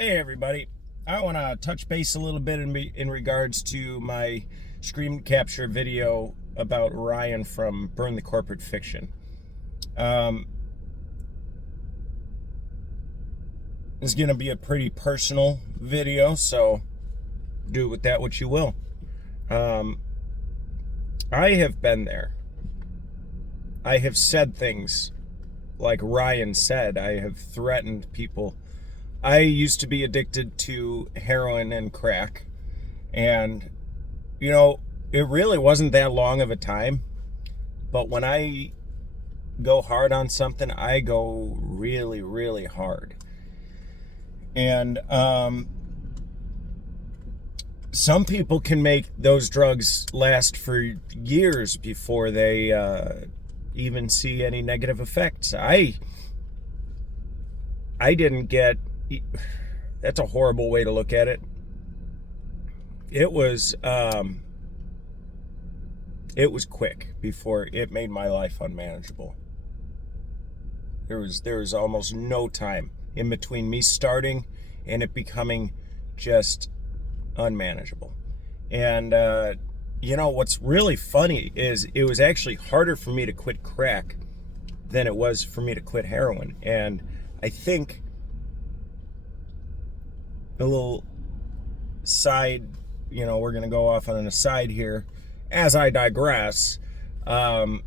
Hey everybody, I want to touch base a little bit in regards to my screen capture video about Ryan from Burn the Corporate Fiction. Um, it's going to be a pretty personal video, so do with that what you will. I have been there. I have said things like Ryan said. I have threatened people. I used to be addicted to heroin and crack, and it really wasn't that long of a time, but when I go hard on something, I go really, really hard. And some people can make those drugs last for years before they even see any negative effects. I didn't get. That's a horrible way to look at it. It was quick before it made my life unmanageable. There was almost no time in between me starting and it becoming just unmanageable. And what's really funny is it was actually harder for me to quit crack than it was for me to quit heroin. And I think a little side, we're going to go off on an aside here as I digress. I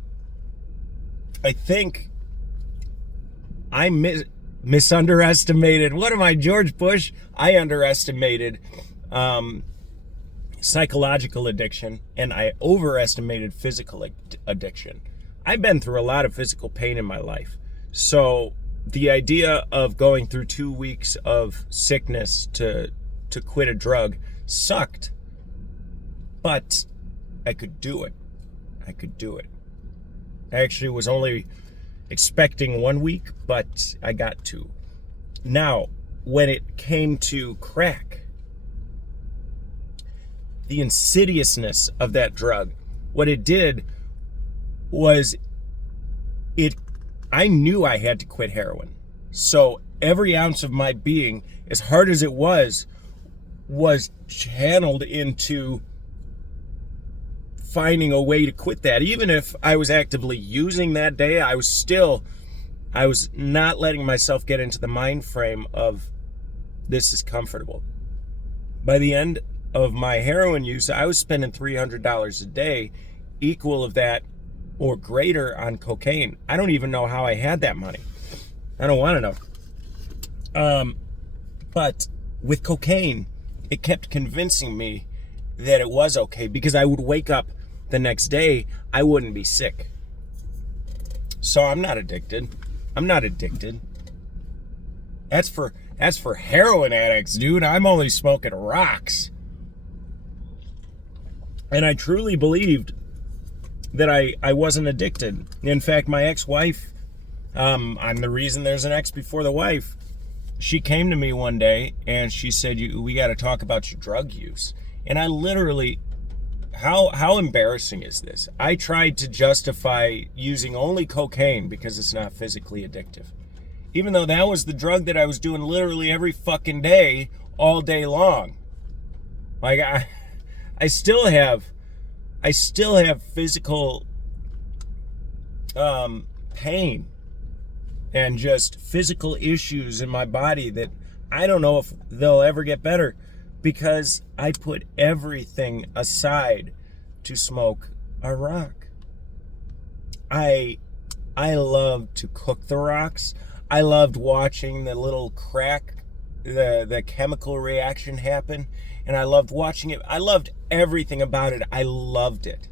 think I misunderestimated. What am I, George Bush? I underestimated psychological addiction, and I overestimated physical addiction. I've been through a lot of physical pain in my life. So the idea of going through 2 weeks of sickness to quit a drug sucked, but I could do it. I actually was only expecting 1 week, but I got 2. Now, when it came to crack, the insidiousness of that drug, what it did was I knew I had to quit heroin. So every ounce of my being, as hard as it was channeled into finding a way to quit that. Even if I was actively using that day, I was not letting myself get into the mind frame of this is comfortable. By the end of my heroin use, I was spending $300 a day, equal of that or greater on cocaine. I don't even know how I had that money. I don't want to know. But with cocaine, it kept convincing me that it was okay because I would wake up the next day, I wouldn't be sick. So I'm not addicted. That's for heroin addicts, dude. I'm only smoking rocks. And I truly believed that I wasn't addicted. In fact, my ex-wife, I'm the reason there's an ex before the wife. She came to me one day and she said, we got to talk about your drug use. And I literally, how embarrassing is this? I tried to justify using only cocaine because it's not physically addictive. Even though that was the drug that I was doing literally every fucking day, all day long. Like, I still have physical pain and just physical issues in my body that I don't know if they'll ever get better because I put everything aside to smoke a rock. I love to cook the rocks. I loved watching the little crack, the chemical reaction happen. And I loved watching it. I loved everything about it. I loved it.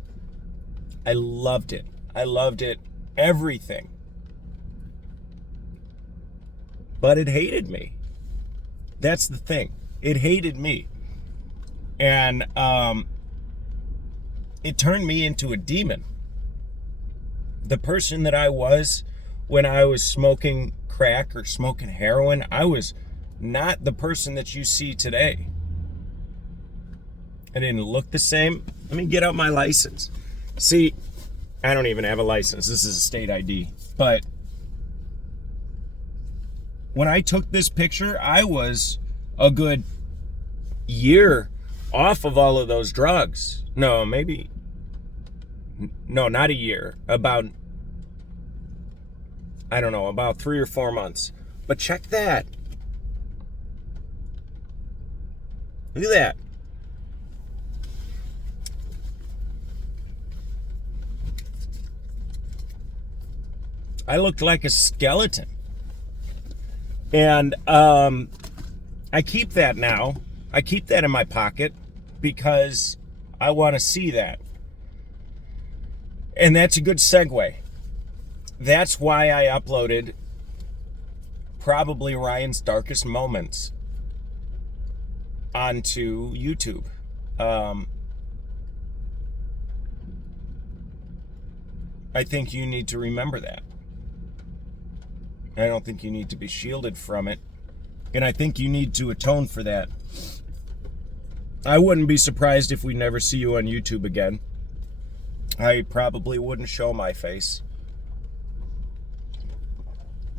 Everything. But it hated me. That's the thing. It hated me. And it turned me into a demon. The person that I was when I was smoking crack or smoking heroin, I was not the person that you see today. I didn't look the same. Let me get out my license. See, I don't even have a license. This is a state ID. But when I took this picture, I was a good year off of all of those drugs. No, not a year. About, I don't know, about 3 or 4 months. But check that. Look at that. I looked like a skeleton. And I keep that now. I keep that in my pocket because I want to see that. And that's a good segue. That's why I uploaded probably Ryan's darkest moments onto YouTube. I think you need to remember that. I don't think you need to be shielded from it. And I think you need to atone for that. I wouldn't be surprised if we never see you on YouTube again. I probably wouldn't show my face.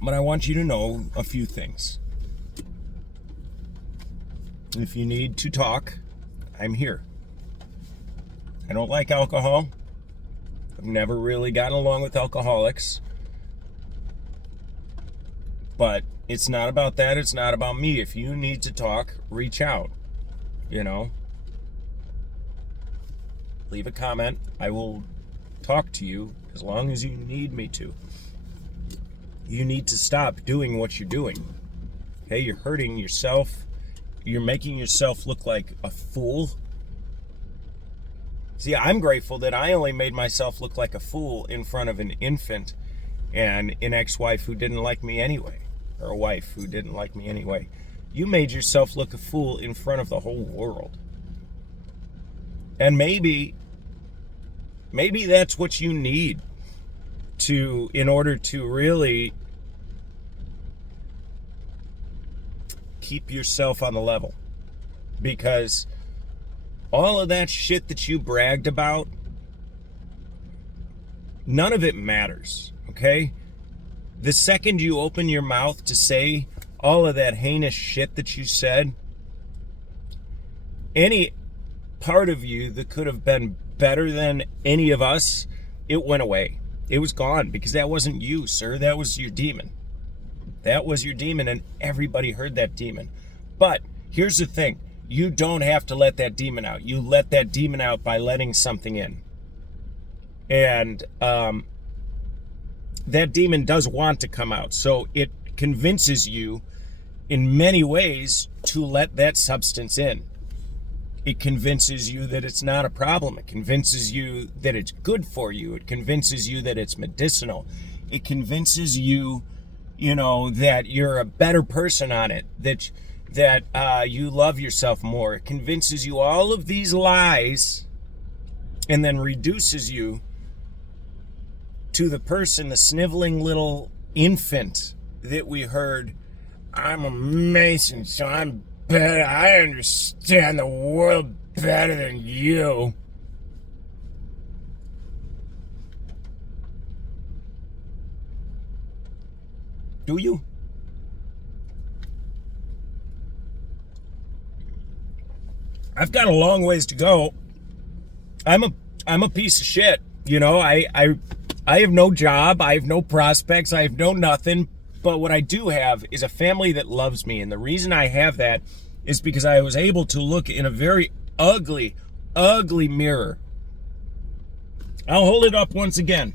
But I want you to know a few things. If you need to talk, I'm here. I don't like alcohol. I've never really gotten along with alcoholics. But it's not about that. It's not about me. If you need to talk, reach out. You know? Leave a comment. I will talk to you as long as you need me to. You need to stop doing what you're doing. Okay? You're hurting yourself. You're making yourself look like a fool. See, I'm grateful that I only made myself look like a fool in front of an infant and an ex-wife who didn't like me anyway. Or a wife who didn't like me anyway. You made yourself look a fool in front of the whole world. And maybe that's what you need in order to really keep yourself on the level. Because all of that shit that you bragged about, none of it matters, okay? The second you open your mouth to say all of that heinous shit that you said, any part of you that could have been better than any of us, it went away. It was gone because that wasn't you, sir. That was your demon. That was your demon, and everybody heard that demon. But here's the thing. You don't have to let that demon out. You let that demon out by letting something in. And that demon does want to come out. So it convinces you in many ways to let that substance in. It convinces you that it's not a problem. It convinces you that it's good for you. It convinces you that it's medicinal. It convinces you, that you're a better person on it, that you love yourself more. It convinces you all of these lies and then reduces you to the person, the sniveling little infant that we heard, I'm a Mason, so I'm better. I understand the world better than you. Do you? I've got a long ways to go. I'm a piece of shit. I have no job. I have no prospects. I have no nothing. But what I do have is a family that loves me. And the reason I have that is because I was able to look in a very ugly, ugly mirror. I'll hold it up once again,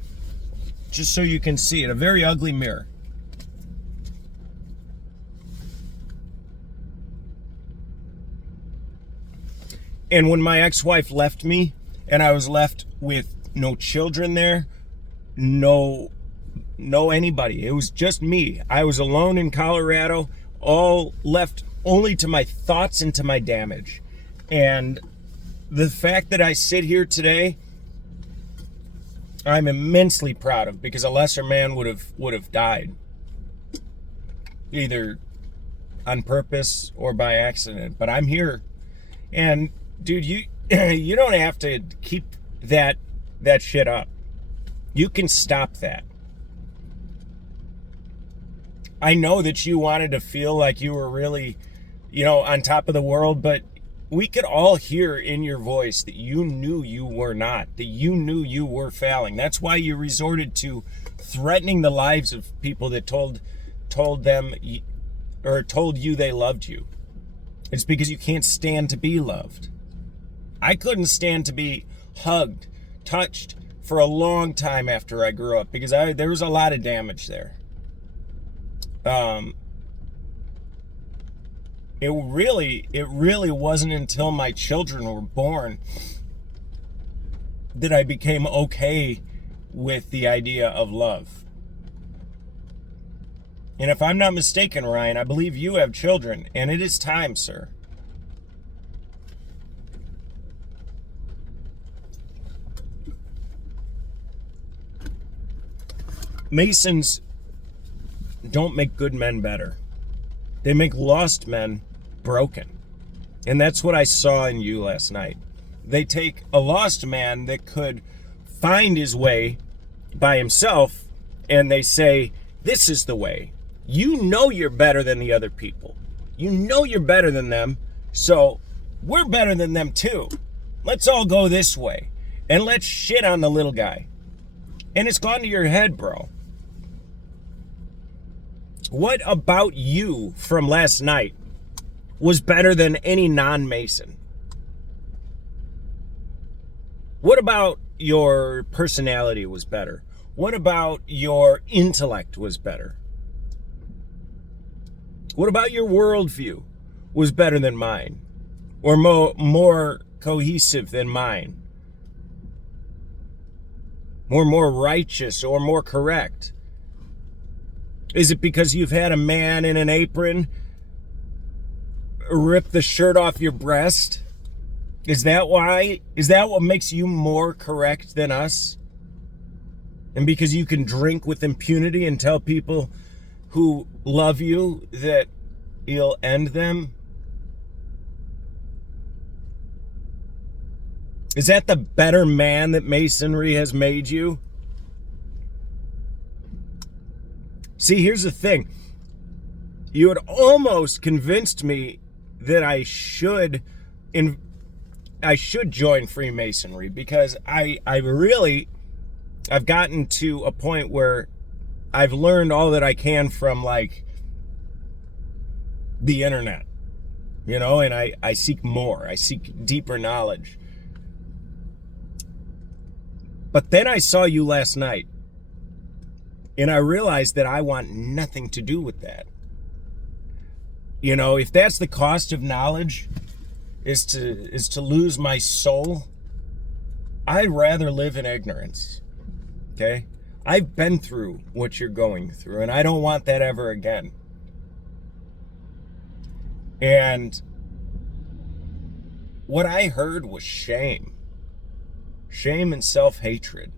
just so you can see it. A very ugly mirror. And when my ex-wife left me, and I was left with no children there, no anybody. It was just me. I was alone in Colorado, all left only to my thoughts and to my damage. And the fact that I sit here today, I'm immensely proud of, because a lesser man would have died, either on purpose or by accident. But I'm here, and dude, you don't have to keep that shit up. You can stop that. I know that you wanted to feel like you were really on top of the world, but we could all hear in your voice that you knew you were not, that you knew you were failing. That's why you resorted to threatening the lives of people that told them or told you they loved you. It's because you can't stand to be loved. I couldn't stand to be hugged, touched for a long time after I grew up because there was a lot of damage there. It really wasn't until my children were born that I became okay with the idea of love. And if I'm not mistaken, Ryan, I believe you have children, and it is time, sir. Masons don't make good men better. They make lost men broken. And that's what I saw in you last night. They take a lost man that could find his way by himself, and they say, this is the way. You know you're better than the other people. You know you're better than them, so we're better than them too. Let's all go this way, and let's shit on the little guy. And it's gone to your head, bro. What about you from last night was better than any non-Mason? What about your personality was better? What about your intellect was better? What about your worldview was better than mine? Or more cohesive than mine? Or more righteous or more correct? Is it because you've had a man in an apron rip the shirt off your breast? Is that why? Is that what makes you more correct than us? And because you can drink with impunity and tell people who love you that you'll end them? Is that the better man that Masonry has made you? See, here's the thing. You had almost convinced me that I should join Freemasonry because I've gotten to a point where I've learned all that I can from like the internet, and I seek more. I seek deeper knowledge. But then I saw you last night, and I realized that I want nothing to do with that. If that's the cost of knowledge, is to lose my soul, I'd rather live in ignorance. Okay? I've been through what you're going through, and I don't want that ever again. And what I heard was shame. Shame and self-hatred.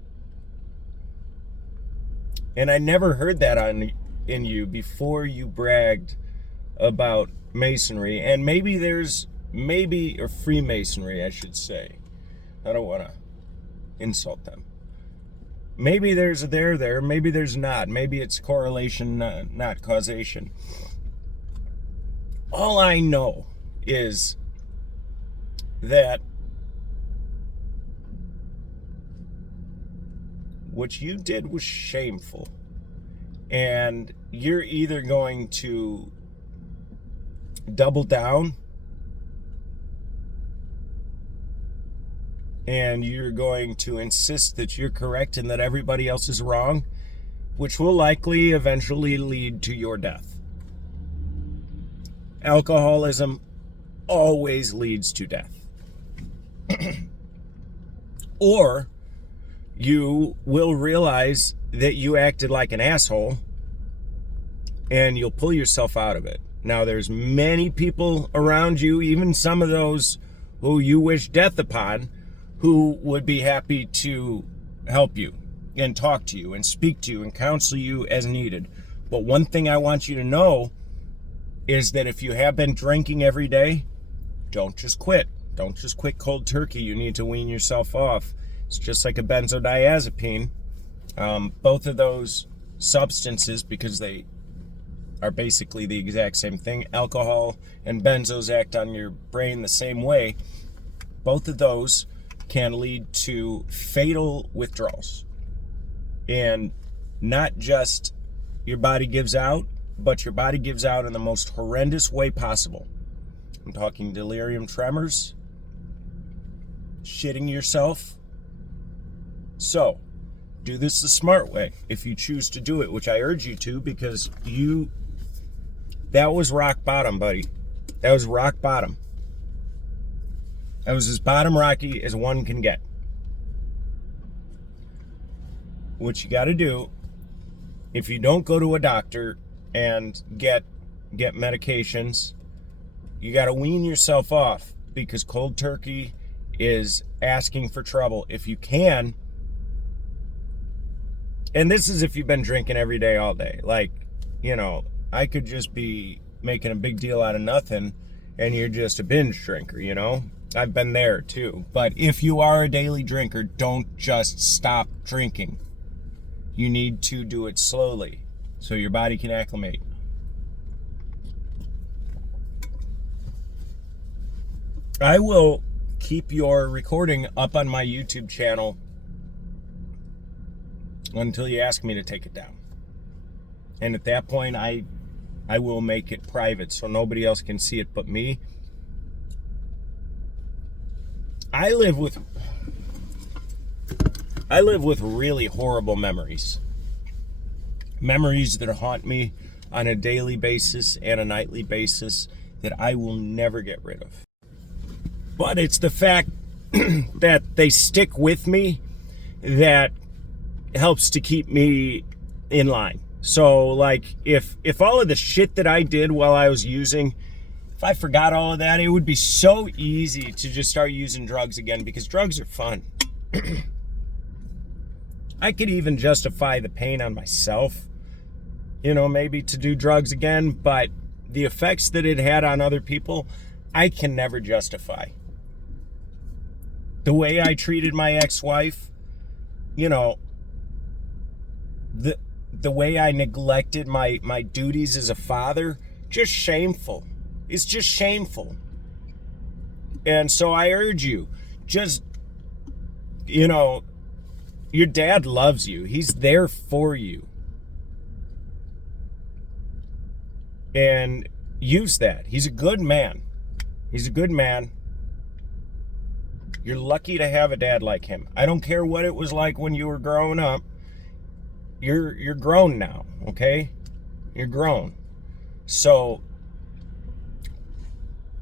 And I never heard that in you before you bragged about Masonry. And or Freemasonry, I should say. I don't want to insult them. Maybe there's a there, maybe there's not. Maybe it's correlation, not causation. All I know is that what you did was shameful. And you're either going to double down and you're going to insist that you're correct and that everybody else is wrong, which will likely eventually lead to your death. Alcoholism always leads to death. Or you will realize that you acted like an asshole and you'll pull yourself out of it. Now, there's many people around you, even some of those who you wish death upon, who would be happy to help you and talk to you and speak to you and counsel you as needed. But one thing I want you to know is that if you have been drinking every day, don't just quit. Don't just quit cold turkey. You need to wean yourself off. It's just like a benzodiazepine. Both of those substances, because they are basically the exact same thing. Alcohol and benzos act on your brain the same way. Both of those can lead to fatal withdrawals. And not just your body gives out, but your body gives out in the most horrendous way possible. I'm talking delirium tremors, shitting yourself. So, do this the smart way if you choose to do it, which I urge you to, because that was rock bottom, buddy. That was rock bottom. That was as bottom rocky as one can get. What you got to do, if you don't go to a doctor and get medications, you got to wean yourself off, because cold turkey is asking for trouble. If you can, and this is if you've been drinking every day all day, like, you know, I could just be making a big deal out of nothing and you're just a binge drinker, you know? I've been there too. But if you are a daily drinker, don't just stop drinking. You need to do it slowly so your body can acclimate. I will keep your recording up on my YouTube channel until you ask me to take it down. And at that point, I will make it private so nobody else can see it but me. I live with really horrible memories. Memories that haunt me on a daily basis and a nightly basis that I will never get rid of. But it's the fact that they stick with me that helps to keep me in line. So, like, if all of the shit that I did while I was using, if I forgot all of that, it would be so easy to just start using drugs again, because drugs are fun. I could even justify the pain on myself, you know, maybe to do drugs again, but the effects that it had on other people, I can never justify. The way I treated my ex-wife, you know, the way I neglected my duties as a father, just shameful. It's just shameful. And so I urge you, just, you know, your dad loves you. He's there for you. And use that. He's a good man. He's a good man. You're lucky to have a dad like him. I don't care what it was like when you were growing up. You're grown now, okay? You're grown. So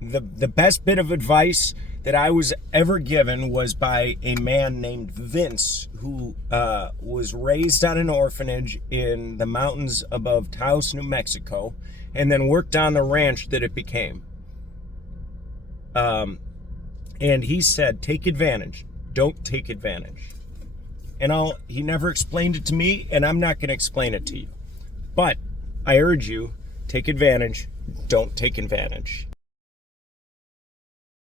the best bit of advice that I was ever given was by a man named Vince, who was raised on an orphanage in the mountains above Taos, New Mexico, and then worked on the ranch that it became. And he said, take advantage. Don't take advantage. And he never explained it to me, and I'm not going to explain it to you. But I urge you, take advantage. Don't take advantage.